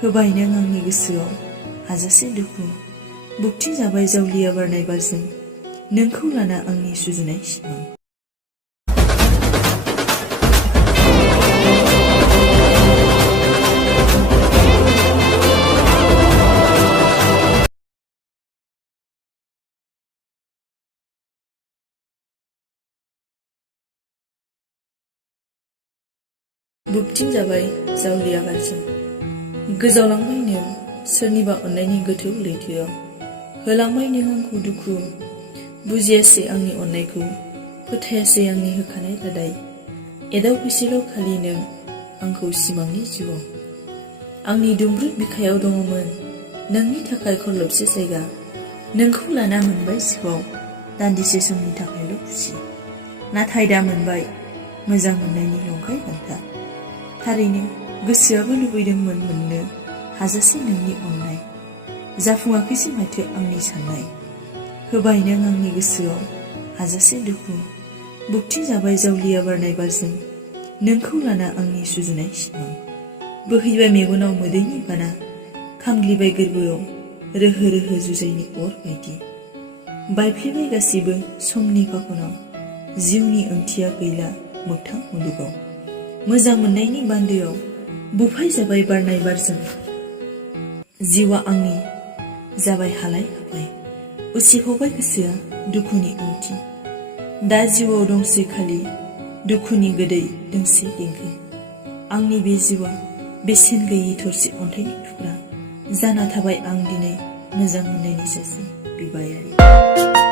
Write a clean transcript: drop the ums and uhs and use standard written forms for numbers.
होबाय नों आंनि गोसोआव हाजासे दुखु बुक्थि जाबाय जावलिया बारनाय बारजों नोंखौ लाना आंनि सुजुनाय सिमां। बुक्थि जाबाय जावलिया बारजों गोजावलांबाय नों सोरनिबा अननायनि गोथौ लैथोआव होलांबाय नों आंखौ दुखु बुजियासै आंनि अननायखौ फोथायासै आंनि होखानाय रादाय एदावफैसेल' खालि नों आंखौ सिमांनि जिउआव आंनि दुंब्रुद बिखायाव दङमोन नोंनि थाखाय खरलबसे जायगा नोंखौ लाना मोनबाय जिउआव दान्दिसे समनि थाखायल' खुसि नाथाय दा मोनबाय मोजां मोननायनि नंखाय बान्था थारैनो गोसोआबो लुबैदोंमोन मोननो हाजासे नोंनि अननाय जाफुङाखैसै माथो आंनि साननाय होबाय नों आंनि गोसोआव हाजासे दुखु बुक्थि जाबाय जावलिया बारनाय बारजों नोंखौ लाना आंनि सुजुनाय सिमां बोहैबाय मेगनाव मोदैनि बाना खामग्लिबाय गोरबोआव रोहो रोहो जुजाइनि अर बायदि बायफ्लेबाय गासिबो समनि फाखनाव जिउनि ओंथिया गैला मोगथां मुलुगाव मोजां मोननायनि बान्दोआव बुफाय जाबाय बारनाय बारजों जिउआ आंनि जाबाय हालाय हाफाय उसिफावबाय गोसोआ दुखुनि ओंथि दा जिउआव दंसै खालि दुखुनि गोदै दोंसे देंखो आंनि बे जिउआ बेसेन गैयि थरसे अन्थाइनि थुख्रा जाना थाबाय आं दिनै मोजां मोननायनि सासे बिबायारि।